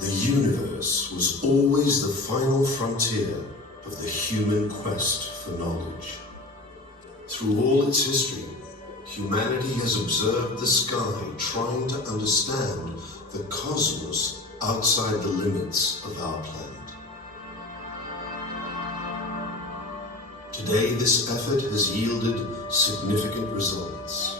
The universe was always the final frontier of the human quest for knowledge. Through all its history, humanity has observed the sky trying to understand the cosmos outside the limits of our planet. Today, this effort has yielded significant results.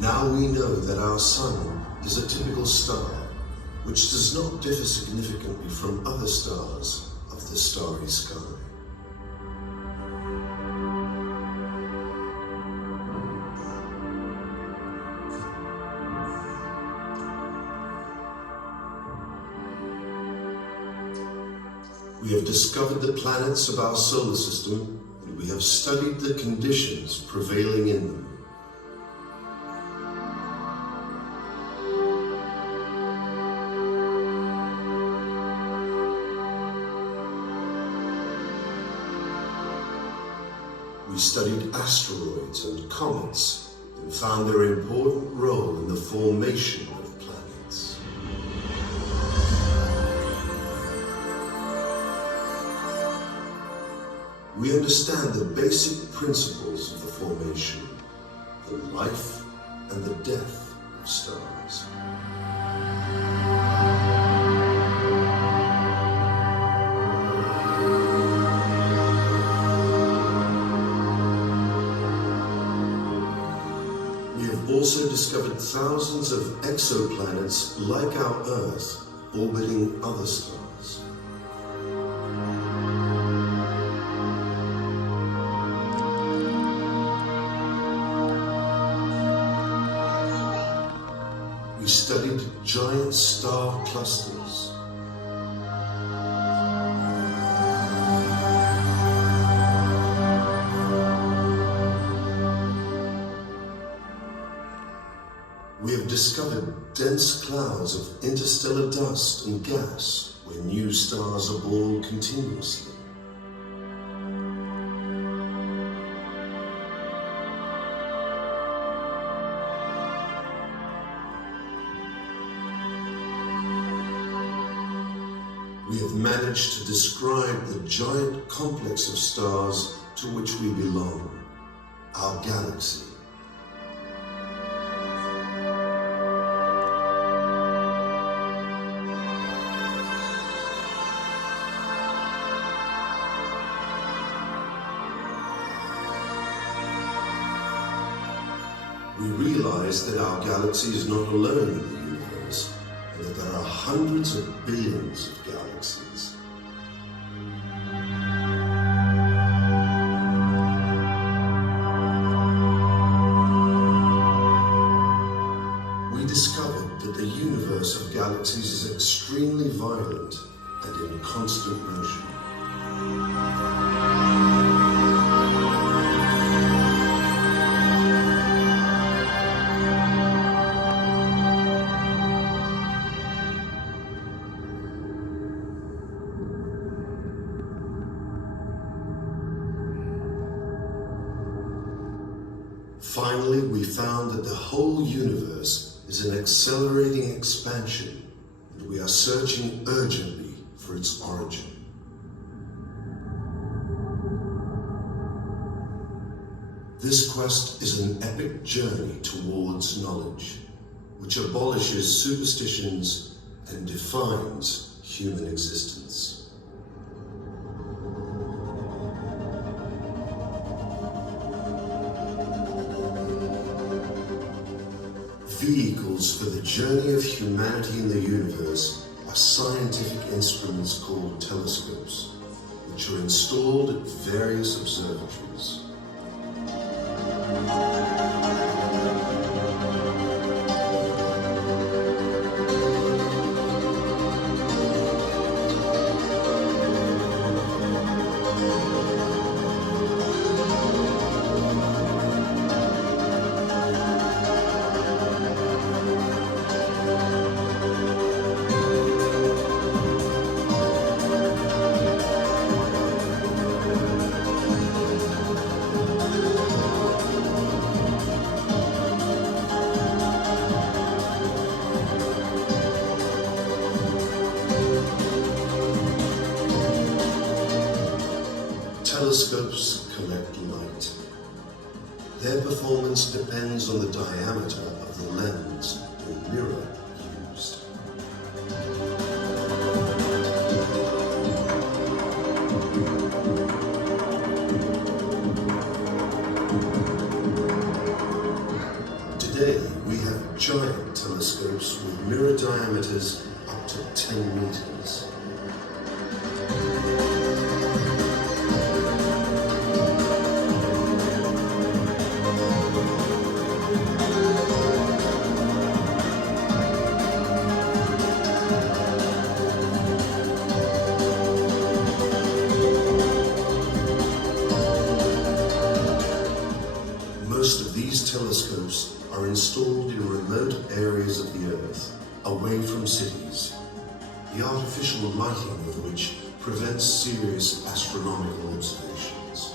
Now we know that our Sun is a typical star, which does not differ significantly from other stars of the starry sky. We have discovered the planets of our solar system, and we have studied the conditions prevailing in them. We studied asteroids and comets and found their important role in the formation of planets. We understand the basic principles of the formation, the life and the death of stars. We have also discovered thousands of exoplanets like our Earth orbiting other stars. We studied giant star clusters. We have discovered dense clouds of interstellar dust and gas where new stars are born continuously. We have managed to describe the giant complex of stars to which we belong, our galaxy. We realize that our galaxy is not alone in the universe, and that there are hundreds of billions of galaxies. We discovered that the universe of galaxies is extremely violent and in constant motion. Finally, we found that the whole universe is an accelerating expansion, and we are searching urgently for its origin. This quest is an epic journey towards knowledge, which abolishes superstitions and defines human existence. Vehicles for the journey of humanity in the universe are scientific instruments called telescopes, which are installed at various observatories. Their performance depends on the diameter of the lens or mirror used. Today, we have giant telescopes with mirror diameters up to 10 meters. Most of these telescopes are installed in remote areas of the Earth, away from cities, the artificial lighting of which prevents serious astronomical observations.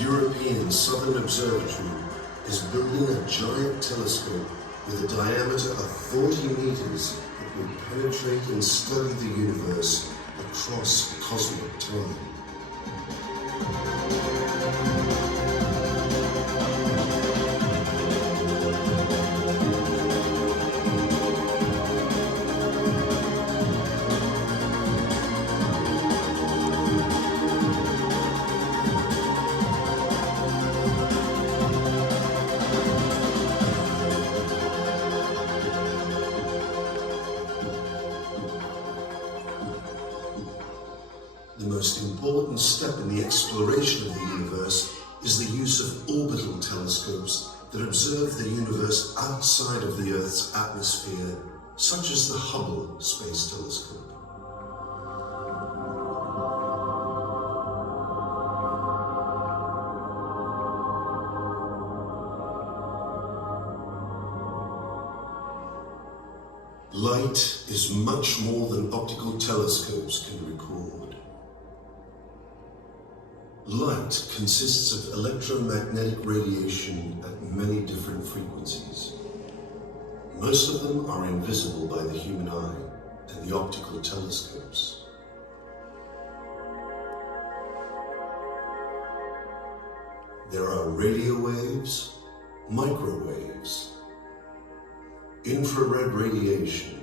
European Southern Observatory is building a giant telescope with a diameter of 40 meters that will penetrate and study the universe across cosmic time. The most important step in the exploration of the universe is the use of orbital telescopes that observe the universe outside of the Earth's atmosphere, such as the Hubble Space Telescope. Light is much more than optical telescopes can record. Light consists of electromagnetic radiation at many different frequencies. Most of them are invisible by the human eye and the optical telescopes. There are radio waves, microwaves, infrared radiation,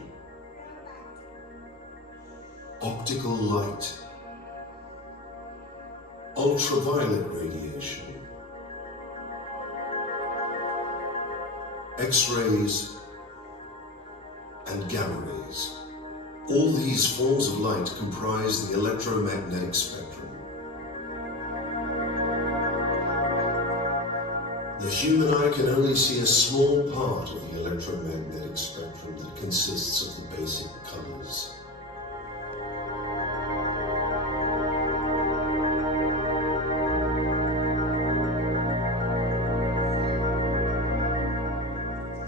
optical light, ultraviolet radiation, X-rays, and gamma rays. All these forms of light comprise the electromagnetic spectrum. The human eye can only see a small part of the electromagnetic spectrum that consists of the basic colors.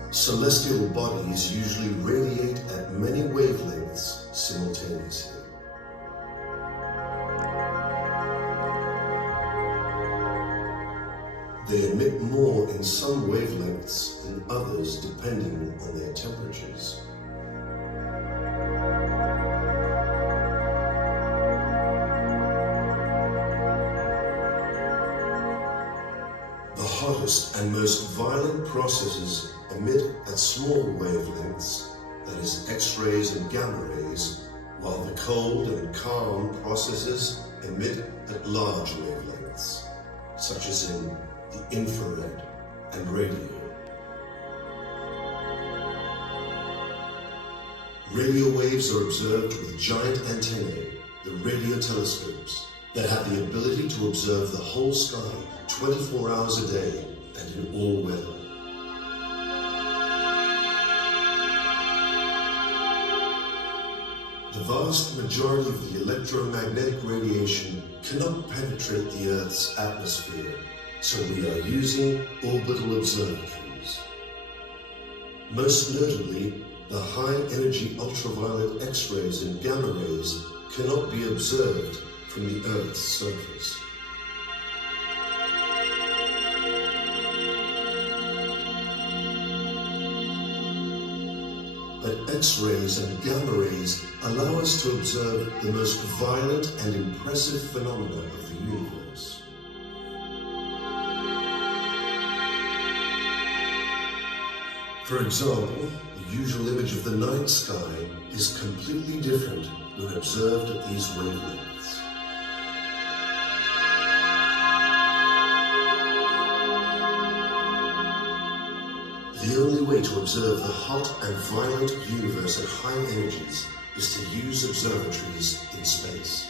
Celestial bodies usually radiate at many wavelengths simultaneously. They emit more in some wavelengths than others depending on their temperatures. The hottest and most violent processes emit at small wavelengths, that is X-rays and gamma rays, while the cold and calm processes emit at large wavelengths, such as in the infrared and radio. Radio waves are observed with giant antennae, the radio telescopes, that have the ability to observe the whole sky 24 hours a day and in all weather. The vast majority of the electromagnetic radiation cannot penetrate the Earth's atmosphere, so we are using orbital observatories. Most notably, the high-energy ultraviolet X-rays and gamma rays cannot be observed from the Earth's surface. But X-rays and gamma rays allow us to observe the most violent and impressive phenomena of the universe. For example, the usual image of the night sky is completely different when observed at these wavelengths. The only way to observe the hot and violent universe at high energies is to use observatories in space.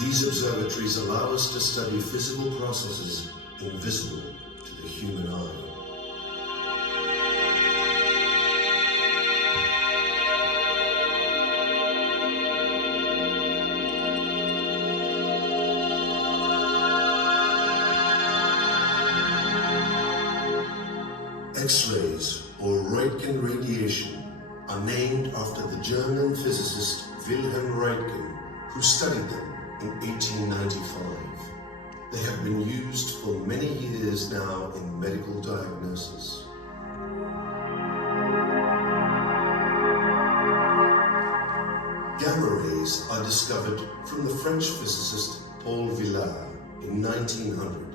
These observatories allow us to study physical processes invisible to the human eye. X-rays, or Roentgen radiation, are named after the German physicist Wilhelm Roentgen, who studied them in 1895. They have been used for many years now in medical diagnosis. Gamma rays are discovered from the French physicist Paul Villard in 1900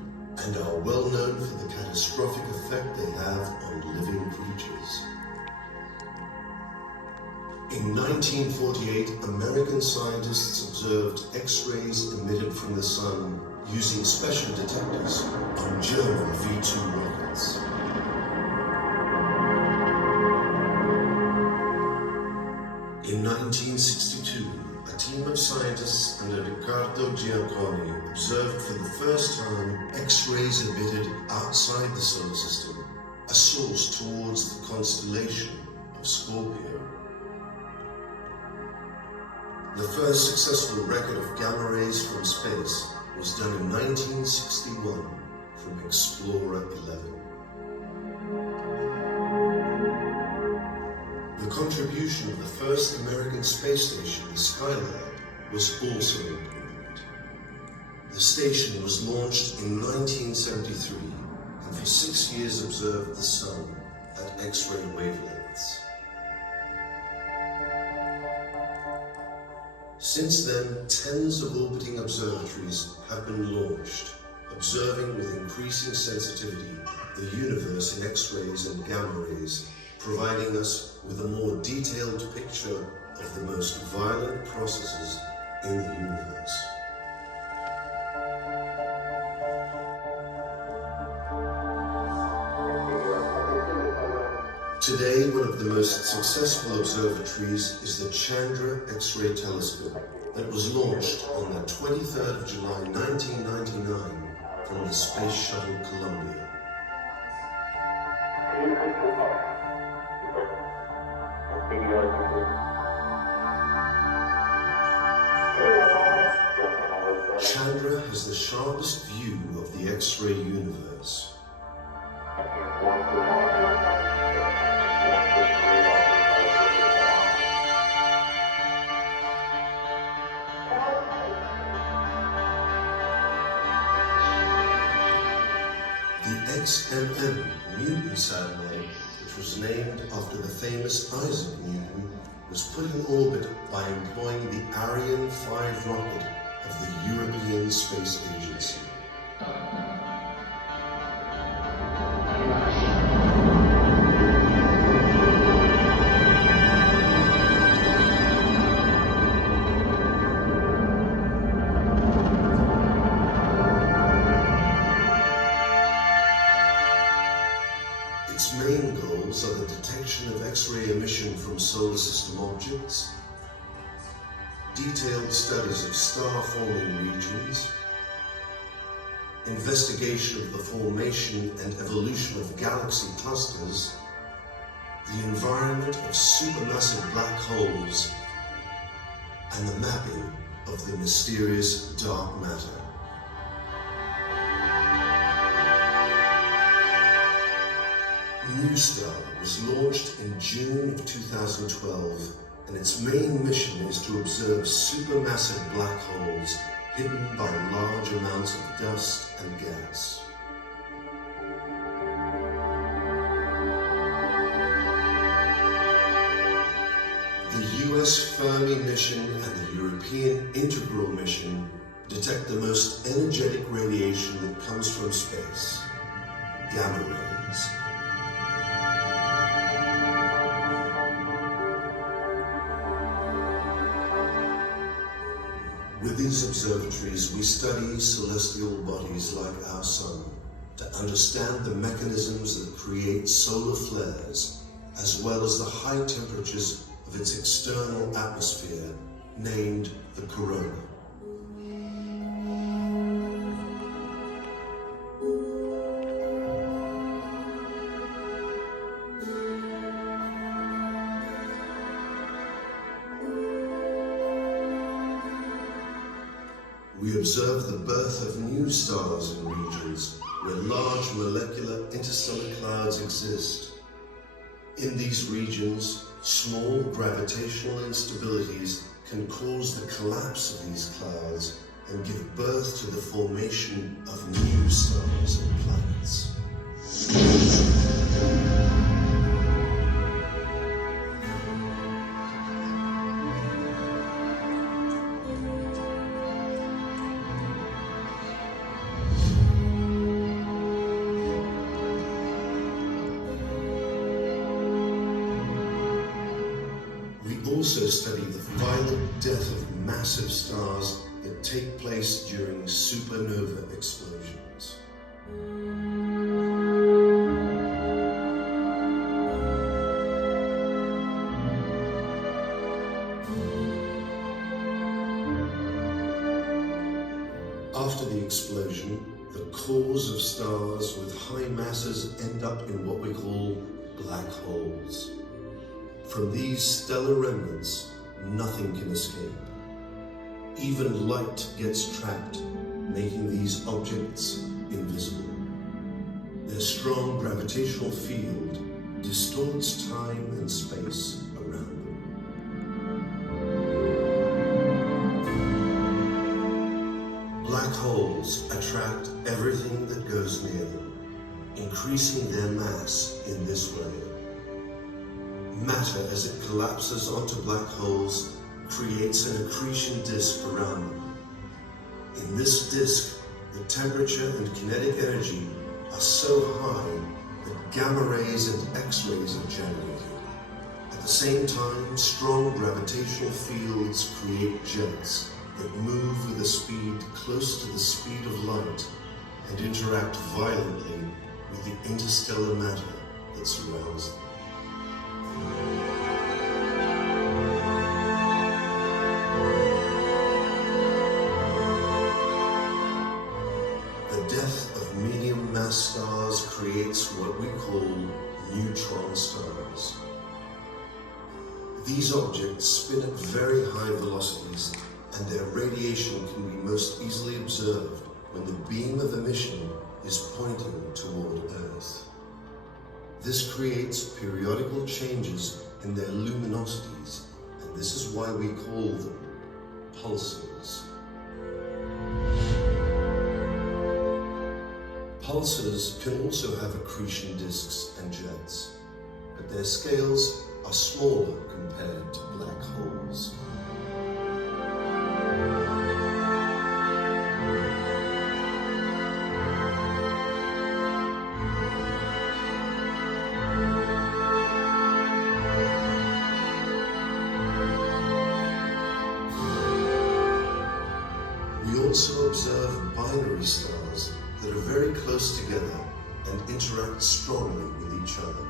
and are well known for the catastrophic effect they have on living creatures. In 1948, American scientists observed X-rays emitted from the sun using special detectors on German V-2 rockets. In 1962, a team of scientists under Riccardo Giacconi observed for the first time X-rays emitted outside the solar system, a source towards the constellation of Scorpio. The first successful record of gamma rays from space was done in 1961 from Explorer 11. The contribution of the first American space station, the Skylab, was also important. The station was launched in 1973 and for 6 years observed the sun at X-ray wavelengths. Since then, tens of orbiting observatories have been launched, observing with increasing sensitivity the universe in X-rays and gamma rays, providing us with a more detailed picture of the most violent processes in the universe. Today, one of the most successful observatories is the Chandra X-ray Telescope that was launched on the 23rd of July 1999 from the Space Shuttle Columbia. Chandra has the sharpest view of the X-ray universe. The XMM Newton satellite, which was named after the famous Isaac Newton, was put in orbit by employing the Ariane 5 rocket of the European Space Agency. Its main goals are the detection of X-ray emission from solar system objects, detailed studies of star-forming regions, investigation of the formation and evolution of galaxy clusters, the environment of supermassive black holes, and the mapping of the mysterious dark matter. NuSTAR was launched in June of 2012, and its main mission is to observe supermassive black holes hidden by large amounts of dust and gas. The US Fermi mission and the European Integral mission detect the most energetic radiation that comes from space, gamma rays. With these observatories, we study celestial bodies like our Sun to understand the mechanisms that create solar flares, as well as the high temperatures of its external atmosphere, named the corona. We observe the birth of new stars in regions where large molecular interstellar clouds exist. In these regions, small gravitational instabilities can cause the collapse of these clouds and give birth to the formation of new stars and planets. We also study the violent death of massive stars that take place during supernova explosions. After the explosion, the cores of stars with high masses end up in what we call black holes. From these stellar remnants, nothing can escape. Even light gets trapped, making these objects invisible. Their strong gravitational field distorts time and space around them. Black holes attract everything that goes near them, increasing their mass in this way. Matter, as it collapses onto black holes, creates an accretion disk around them. In this disk, the temperature and kinetic energy are so high that gamma rays and X-rays are generated. At the same time, strong gravitational fields create jets that move with a speed close to the speed of light and interact violently with the interstellar matter that surrounds them. The death of medium mass stars creates what we call neutron stars. These objects spin at very high velocities, and their radiation can be most easily observed when the beam of emission is pointing toward Earth. This creates periodical changes in their luminosities, and this is why we call them pulsars. Pulsars can also have accretion disks and jets, but their scales are smaller compared to black holes. We also observe binary stars that are very close together and interact strongly with each other.